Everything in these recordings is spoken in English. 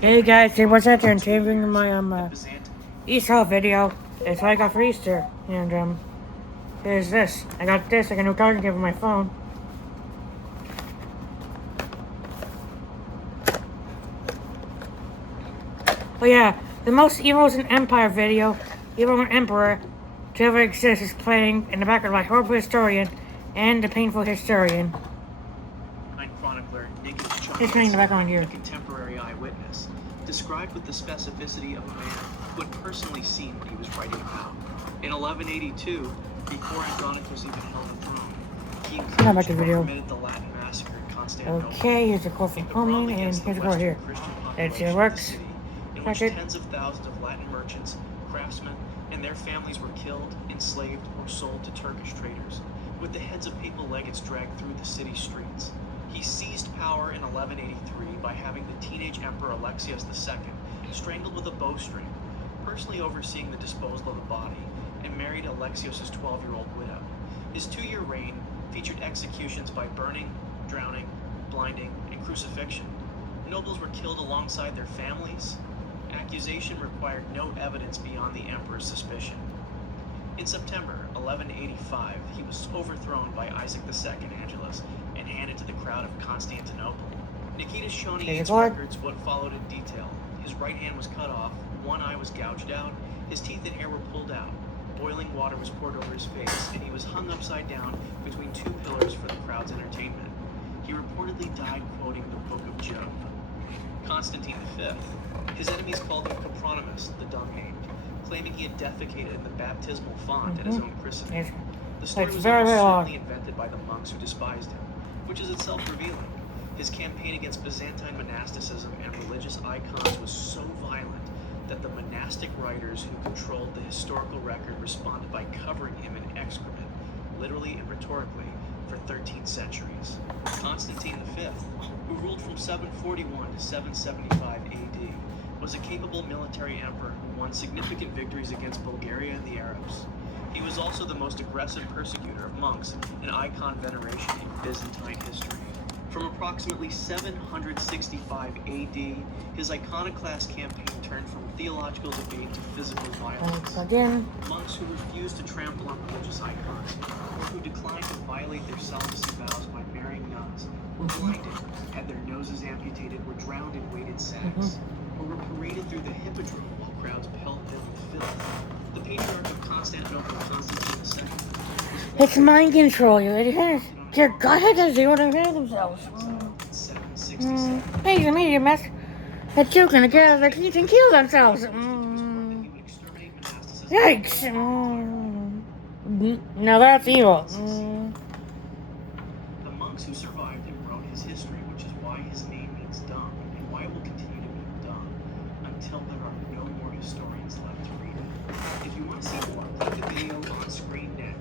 Hey guys, hey, what's that? I'm changing my Easter video. That's what I got for Easter, and here's this. I got this. I got a new card game for my phone. Oh yeah, the most evil is an Empire video. Evil and Emperor to ever exist is playing in the background by horrible historian and the painful historian. Chronicler He's playing in the background here. A contemporary eyewitness, described with the specificity of a man who had personally seen what he was writing about. In 1182, before Andronicus was even held the throne, he committed the Latin massacre in Constantinople. Okay, here's a quote from Pullman, and here's a quote here. That's it works. In which tens of thousands of Latin merchants, craftsmen, and their families were killed, enslaved, or sold to Turkish traders, with the heads of papal legates dragged through the city streets. He seized power in 1183 by having the teenage Emperor Alexios II strangled with a bowstring, personally overseeing the disposal of the body, and married Alexios' 12-year-old widow. His 2-year reign featured executions by burning, drowning, blinding, and crucifixion. Nobles were killed alongside their families. Accusation required no evidence beyond the emperor's suspicion. In September 1185, he was overthrown by Isaac II Angelus and handed to the crowd of Constantinople. Nikita Shoniate's records what followed in detail. His right hand was cut off, one eye was gouged out, his teeth and hair were pulled out, boiling water was poured over his face, and he was hung upside down between 2 pillars for the crowd's entertainment. He reportedly died quoting the Book of Job. Constantine V. His enemies called him Copronymus, the dung-named, claiming he had defecated in the baptismal font at his own christening. The story was certainly invented by the monks who despised him, which is itself revealing. His campaign against Byzantine monasticism and religious icons was so violent that the monastic writers who controlled the historical record responded by covering him in excrement, literally and rhetorically, for 13 centuries. Constantine V, who ruled from 741 to 775 AD, was a capable military emperor who won significant victories against Bulgaria and the Arabs. He was also the most aggressive persecutor of monks and icon veneration in Byzantine history. From approximately 765 AD, his iconoclast campaign turned from theological debate to physical violence. Monks who refused to trample on religious icons, or who declined to violate their celibacy vows by marrying nuns, were blinded, had their noses amputated, were drowned in weighted sacks, or were paraded through the hippodrome while crowds pelted them with filth. The patriarch of Constantinople, Constantine II, it's mind control, you idiot. Your godhead doesn't do what they hear themselves. Hey, you made a mess. That you're gonna get out of their teeth and kill themselves. Yikes. Now that's evil. The monks who survived him wrote his history, which is why his name means dung, and why it will continue to mean dung until there are no more historians left to read it. If you want to see more, click the video on screen now.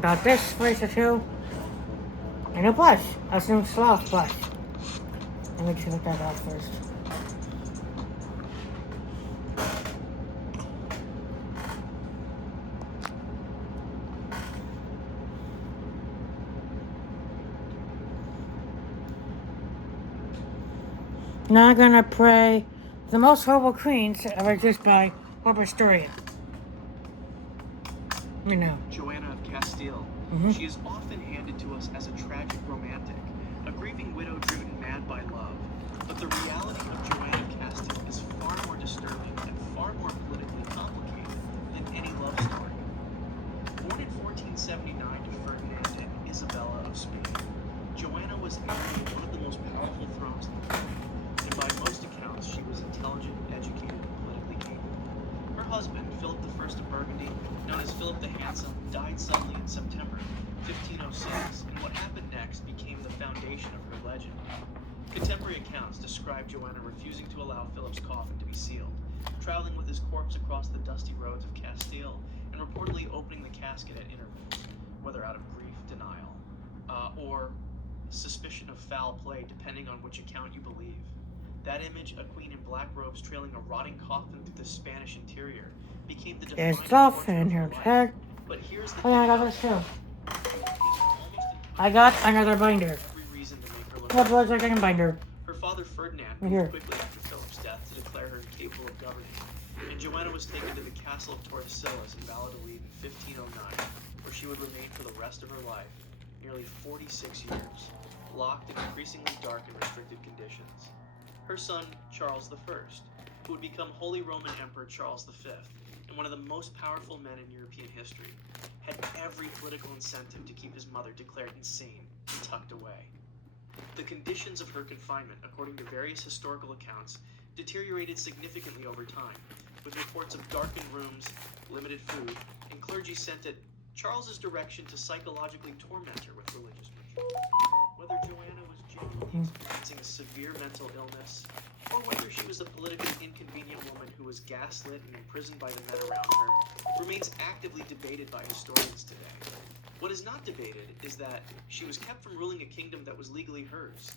Got this place or two. And a plush. A new sloth plush. Let me just look that out first. Now I'm gonna pray the most horrible queens ever exist by horrible historian. You know. Joanna of Castile. She is often handed to us as a tragic romantic, a grieving widow driven mad by love. But the reality of Joanna of Castile is far more disturbing and far more politically complicated than any love story. Born in 1479 to Ferdinand and Isabella of Spain, Joanna was heir to one of the most powerful thrones in the world, and by most accounts she was intelligent, educated, and politically capable. Her husband, Philip I of Burgundy, known as Philip the Handsome, died suddenly in September 1506, and what happened next became the foundation of her legend. Contemporary accounts describe Joanna refusing to allow Philip's coffin to be sealed, traveling with his corpse across the dusty roads of Castile, and reportedly opening the casket at intervals, whether out of grief, denial, or suspicion of foul play depending on which account you believe. That image, a queen in black robes trailing a rotting coffin through the Spanish interior, became the There's defining stuff portrait in of her here, life. Ted. But here's the Oh yeah, I thing got about this too. almost I got another binder. every reason to make her look What was second binder? Her father Ferdinand Right moved here. quickly after Philip's death to declare her incapable of governing, and Joanna was taken to the castle of Tordesillas in Valladolid in 1509, where she would remain for the rest of her life, nearly 46 years, locked in increasingly dark and restricted conditions. Her son, Charles I, who would become Holy Roman Emperor Charles V, and one of the most powerful men in European history, had every political incentive to keep his mother declared insane and tucked away. The conditions of her confinement, according to various historical accounts, deteriorated significantly over time, with reports of darkened rooms, limited food, and clergy sent at Charles's direction to psychologically torment her with religious rituals. Whether Joanna was genuinely experiencing a severe mental illness, or whether she was a politically inconvenient woman who was gaslit and imprisoned by the men around her, remains actively debated by historians today. What is not debated is that she was kept from ruling a kingdom that was legally hers,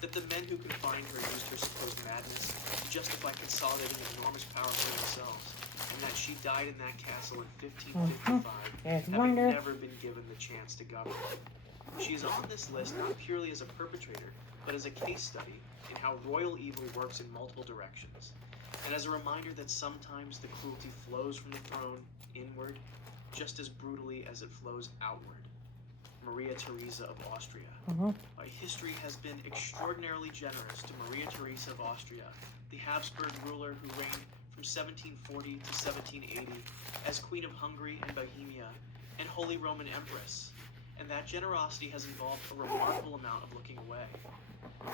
that the men who confined her used her supposed madness to justify consolidating enormous power for themselves, and that she died in that castle in 1555, having never been given the chance to govern. She is on this list not purely as a perpetrator, but as a case study in how royal evil works in multiple directions, and as a reminder that sometimes the cruelty flows from the throne inward just as brutally as it flows outward. Maria Theresa of Austria. History has been extraordinarily generous to Maria Theresa of Austria, the Habsburg ruler who reigned from 1740 to 1780 as Queen of Hungary and Bohemia and Holy Roman Empress, and that generosity has involved a remarkable amount of looking away.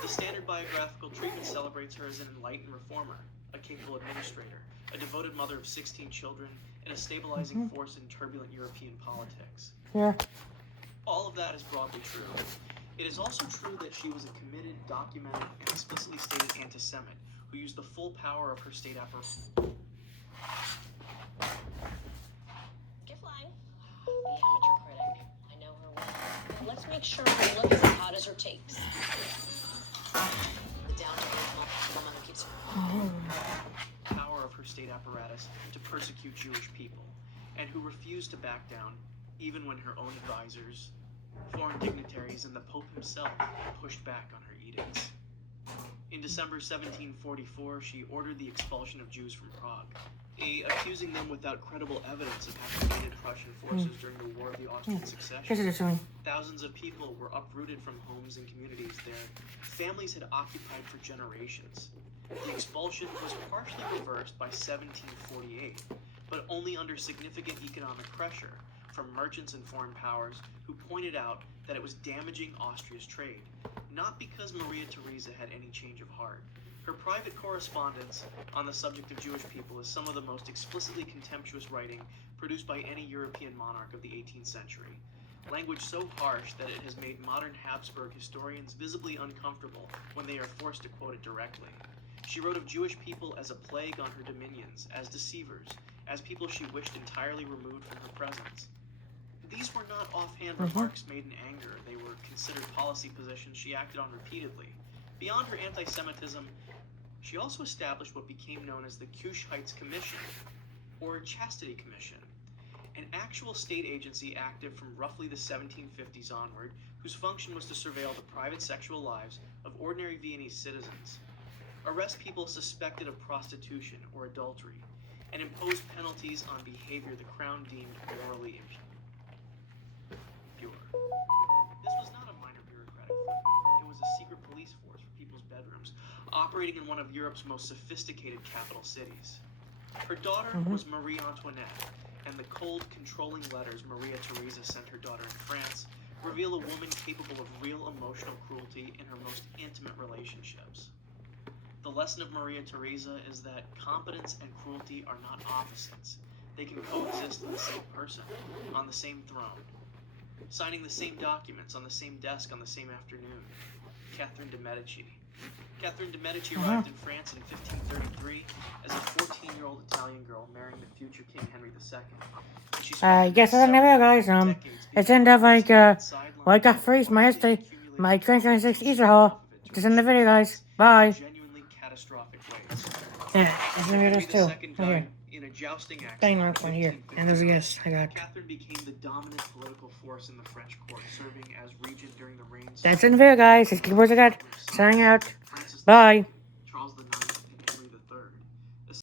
The standard biographical treatment celebrates her as an enlightened reformer, a capable administrator, a devoted mother of 16 children, and a stabilizing force in turbulent European politics. Yeah. All of that is broadly true. It is also true that she was a committed, documented, and explicitly stated anti-Semite who used the full power of her state apparatus. You're flying. The amateur critic. I know her well. Let's make sure her look is as hot as her takes. The down-to-earth woman who keeps power of her state apparatus to persecute Jewish people, and who refused to back down even when her own advisors, foreign dignitaries, and the Pope himself pushed back on her edicts. In December 1744, she ordered the expulsion of Jews from Prague, accusing them without credible evidence of having aided Prussian forces during the War of the Austrian Succession. Thousands of people were uprooted from homes and communities their families had occupied for generations. The expulsion was partially reversed by 1748, but only under significant economic pressure from merchants and foreign powers who pointed out that it was damaging Austria's trade, not because Maria Theresa had any change of heart. Her private correspondence on the subject of Jewish people is some of the most explicitly contemptuous writing produced by any European monarch of the 18th century. Language so harsh that it has made modern Habsburg historians visibly uncomfortable when they are forced to quote it directly. She wrote of Jewish people as a plague on her dominions, as deceivers, as people she wished entirely removed from her presence. These were not offhand remarks made in anger. They were considered policy positions she acted on repeatedly. Beyond her anti-Semitism, she also established what became known as the Kuschheits Commission, or Chastity Commission, an actual state agency active from roughly the 1750s onward, whose function was to surveil the private sexual lives of ordinary Viennese citizens, arrest people suspected of prostitution or adultery, and impose penalties on behavior the Crown deemed morally impure. This was not a minor bureaucratic footnote. It was a secret police force for people's bedrooms, operating in one of Europe's most sophisticated capital cities. Her daughter was Marie Antoinette, and the cold, controlling letters Maria Theresa sent her daughter in France reveal a woman capable of real emotional cruelty in her most intimate relationships. The lesson of Maria Theresa is that competence and cruelty are not opposites. They can coexist in the same person, on the same throne, signing the same documents on the same desk on the same afternoon. Catherine de Medici. Catherine de Medici arrived in France in 1533 as a 14-year-old Italian girl marrying the future King Henry II. Yes, I never guys, it's end of like I got phrase my history my 2026 Easter haul. Just in the video, guys. Bye. Genuinely catastrophic ways. Yeah, it's in the Henry videos too. II Right here. died in a jousting accident Bang in mark one here. And there's a 1559. yes I got. Catherine became the dominant political force in the French court, serving as regent during the reigns That's in the video, guys. It's Keyboards I got. Signing out. Bye.